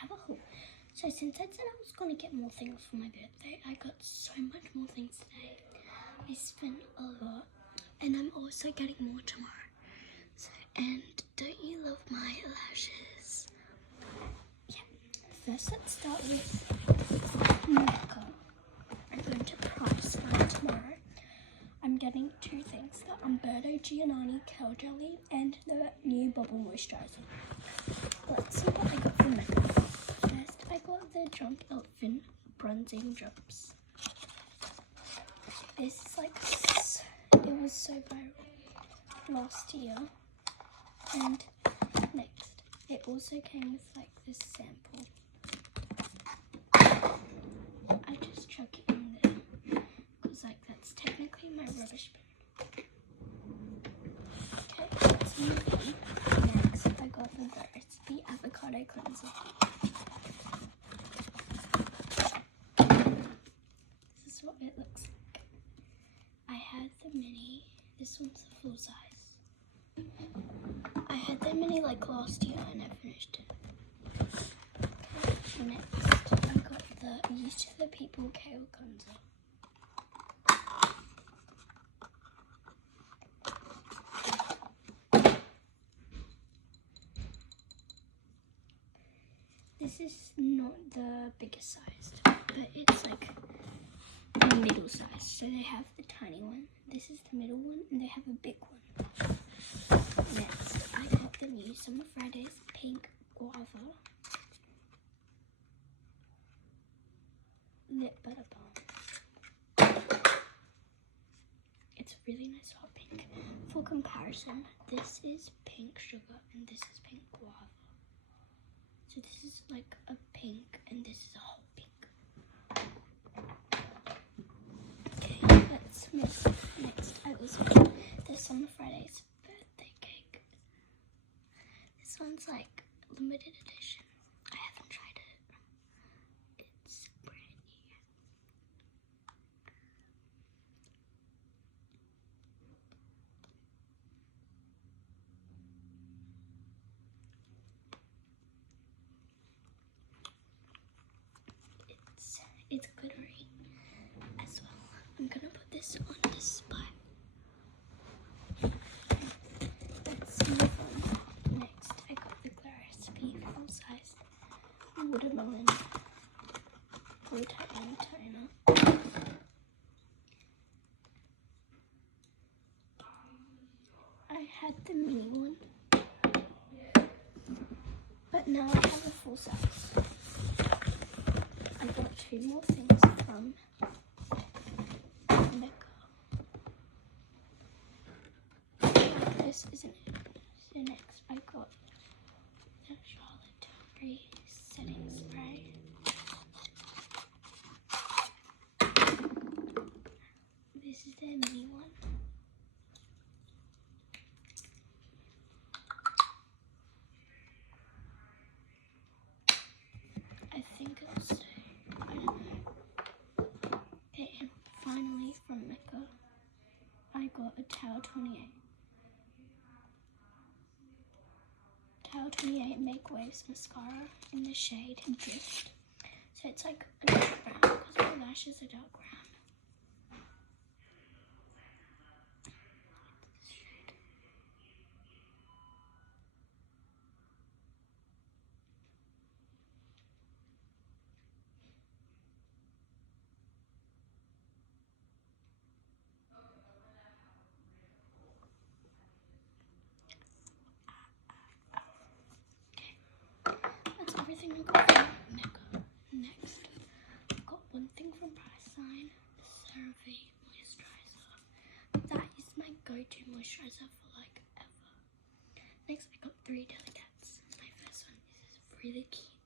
have a haul. So since I said I was going to get more things for my birthday, I got so much more things today. I spent a lot, and I'm also getting more tomorrow. So, and don't you love my lashes? Yeah. First, let's start with Mecca. I'm going to Priceline tomorrow. I'm getting two things, the Umberto Giannini Curl Jelly and the new Bubble Moisturizer. Let's see what I got from Mecca. First, I got the Drunk Elephant Bronzing Drops. This is like, it was so viral last year. And next, it also came with like this sample. I just chuck it in there because like that's technically my rubbish bin. Okay, let's move on. Next, I got the Recipe Avocado Cleanser. This is what it looks like. I had the mini. This one's the full size. I had the mini like last year and I finished it. Okay, next I got the Used to the People Kale Cleanser. This is not the biggest size, but it's like the middle size. So they have the tiny one, this is the middle one, and they have a big one. Next, I got the new Summer Fridays Pink Guava Lip Butter Balm. It's a really nice hot pink. For comparison, this is pink sugar and this is pink guava. So this is like a pink and this is a hot pink. Okay, let's move. Next, I also got the Summer Fridays birthday cake. This one's like limited edition. I haven't tried it. It's brand new. It's glittery as well. I'm gonna put this on display. Let's move on. Next, I got the Recipe full size watermelon gluten toner. I had the mini one, but now I have a full size. I got two more things from Mecca. This isn't it. So next I got the Charlotte Tilbury setting spray. This is their mini one. I think it'll stay. I don't know. Okay, and finally from Mecca, I got a Tower 28. Tower 28 Make Waves Mascara in the shade Drift. So it's like a dark brown because my lashes are dark brown. This shade. That's everything I got from Mecca. Next, I got one thing from Priceline, the CeraVe moisturizer. That is my go-to moisturizer for like ever. Next, I got 3 Delicates. My first one is this really cute